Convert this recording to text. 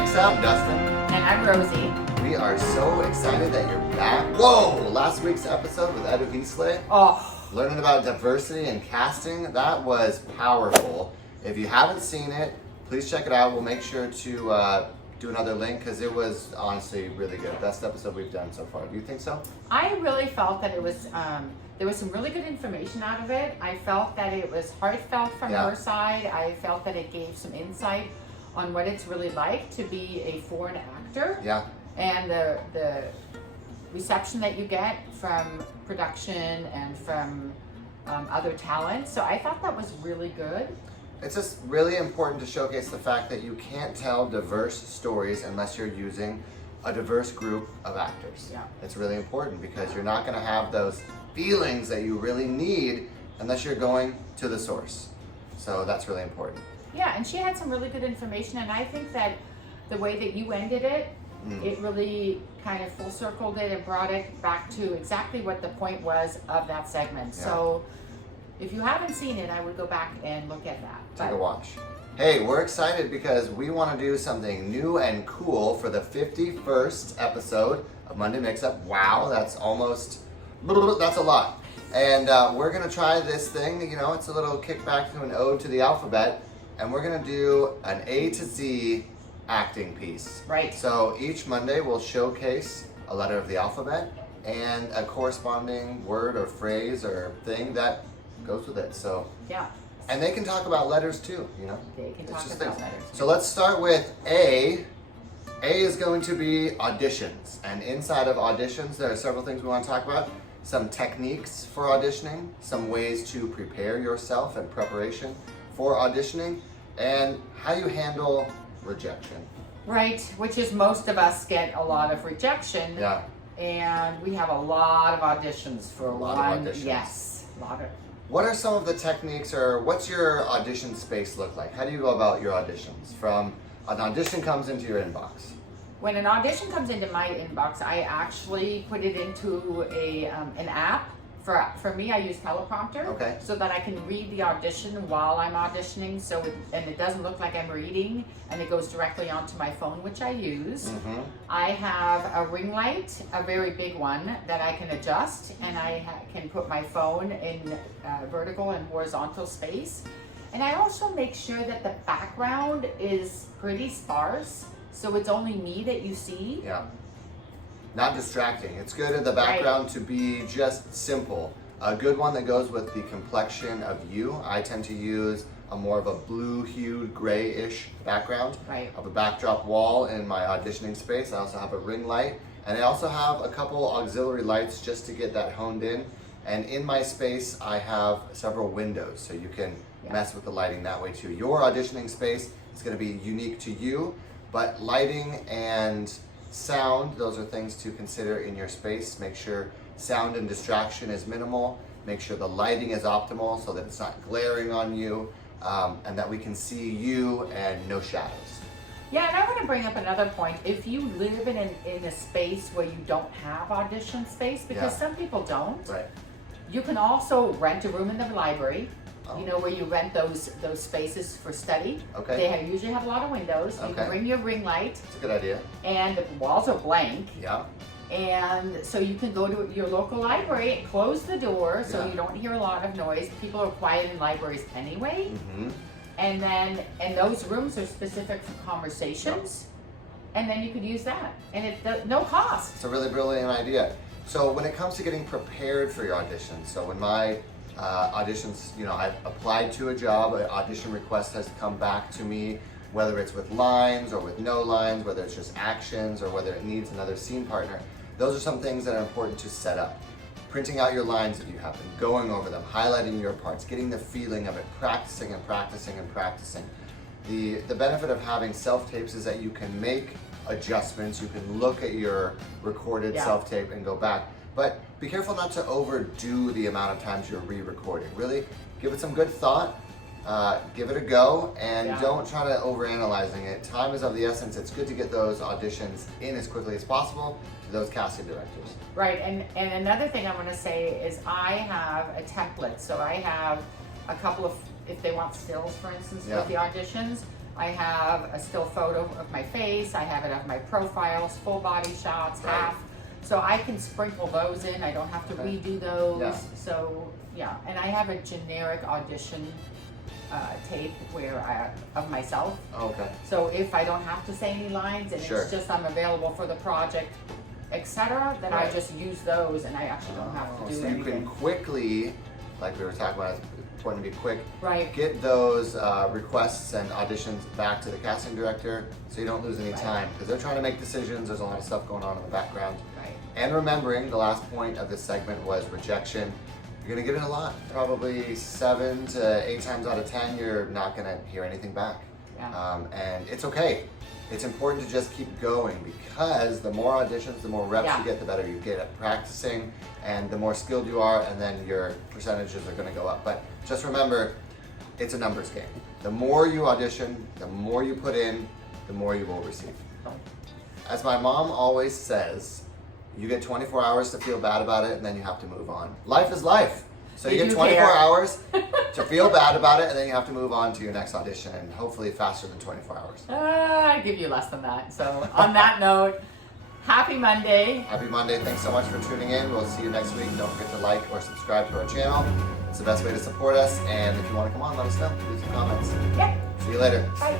Mix Up. Dustin. And I'm Rosie. We are so excited that you're back. Whoa! Last week's episode with Ed Wiesle. Learning about diversity and casting. That was powerful. If you haven't seen it, please check it out. We'll make sure to do another link because it was honestly really good. Best episode we've done so far. Do you think so? I really felt that it was, there was some really good information out of it. I felt that it was heartfelt from her side. I felt that it gave some insight on what it's really like to be a foreign actor. Yeah. And the reception that you get from production and from other talent. So I thought that was really good. It's just really important to showcase the fact that you can't tell diverse stories unless you're using a diverse group of actors. Yeah. It's really important because you're not going to have those feelings that you really need unless you're going to the source. So that's really important. Yeah, and she had some really good information, and I think that the way that you ended it, it really kind of full circled it and brought it back to exactly what the point was of that segment. Yeah. So if you haven't seen it, I would go back and look at that. Take a watch. Hey, we're excited because we want to do something new and cool for the 51st episode of Monday Mix Up. Wow, that's that's a lot. And we're going to try this thing. You know, it's a little kickback to an ode to the alphabet. And we're going to do an A to Z acting piece. Right. So each Monday we'll showcase a letter of the alphabet and a corresponding word or phrase or thing that goes with it. So yeah. And they can talk about letters too, you know? They can talk about letters. So let's start with A. A is going to be auditions. And inside of auditions, there are several things we want to talk about. Some techniques for auditioning, some ways to prepare yourself in preparation for auditioning, and how you handle rejection. Right, which is most of us get a lot of rejection. Yeah. And we have a lot of auditions for A lot of auditions. Yes, a lot of. What are some of the techniques, or what's your audition space look like? How do you go about your auditions? From an audition comes into your inbox. When an audition comes into my inbox, I actually put it into an app. For me, I use teleprompter, Okay. so that I can read the audition while I'm auditioning. So it doesn't look like I'm reading, and it goes directly onto my phone, which I use. Mm-hmm. I have a ring light, a very big one that I can adjust, and I can put my phone in vertical and horizontal space. And I also make sure that the background is pretty sparse, so it's only me that you see. Yeah. Not distracting. It's good in the background to be just simple. A good one that goes with the complexion of you. I tend to use a more of a blue-hued, grayish background. Right. I have a backdrop wall in my auditioning space. I also have a ring light, and I also have a couple auxiliary lights just to get that honed in. And in my space, I have several windows, so you can mess with the lighting that way too. Your auditioning space is going to be unique to you, but lighting and sound, those are things to consider in your space. Make sure sound and distraction is minimal. Make sure the lighting is optimal so that it's not glaring on you, and that we can see you and no shadows. Yeah, and I want to bring up another point. If you live in a space where you don't have audition space, because some people don't, Right. you can also rent a room in the library. Oh. You know, where you rent those spaces for study. Okay. They usually have a lot of windows. You Okay. can bring your ring light, It's a good idea. and the walls are blank. Yeah. And so you can go to your local library, close the door so Yeah. you don't hear a lot of noise. People are quiet in libraries anyway. Mm-hmm. And those rooms are specific for conversations. And then you could use that. And it's no cost. It's a really brilliant idea. So when it comes to getting prepared for your auditions, so when my auditions, you know, I've applied to a job, an audition request has come back to me, whether it's with lines or with no lines, whether it's just actions or whether it needs another scene partner. Those are some things that are important to set up. Printing out your lines if you have them, going over them, highlighting your parts, getting the feeling of it, practicing and practicing and practicing. The benefit of having self-tapes is that you can make adjustments, you can look at your recorded self-tape and go back. But be careful not to overdo the amount of times you're re-recording. Really give it some good thought, give it a go, and don't try to overanalyzing it. Time is of the essence. It's good to get those auditions in as quickly as possible to those casting directors. Right, and another thing I want to say is I have a template. So I have a couple of, if they want stills, for instance, with the auditions, I have a still photo of my face. I have it of my profiles, full body shots, Right. half. So I can sprinkle those in. I don't have to Okay. redo those. Yeah. So yeah, and I have a generic audition tape of myself. Okay. So if I don't have to say any lines and Sure. it's just I'm available for the project, etc., then I Right. just use those and I actually don't have to do so you anything. can quickly, like we were talking about, it's important to be quick, Right. get those requests and auditions back to the casting director so you don't lose any Right. time, because they're trying to make decisions. There's a lot of stuff going on in the background. Right. And remembering, the last point of this segment was rejection. You're gonna get it a lot. Probably 7 to 8 times out of 10, you're not gonna hear anything back. Yeah. And it's okay. It's important to just keep going, because the more auditions, the more reps Yeah. you get, the better you get at practicing, and the more skilled you are, and then your percentages are gonna go up. But just remember, it's a numbers game. The more you audition, the more you put in, the more you will receive. As my mom always says, you get 24 hours to feel bad about it, and then you have to move on. Life is life. So you You get do 24 care. hours to feel bad about it, and then you have to move on to your next audition, and hopefully faster than 24 hours. I give you less than that. So on that note, happy Monday. Happy Monday. Thanks so much for tuning in. We'll see you next week. Don't forget to like or subscribe to our channel. It's the best way to support us. And if you want to come on, let us know. Leave some comments. Yeah. See you later. Bye.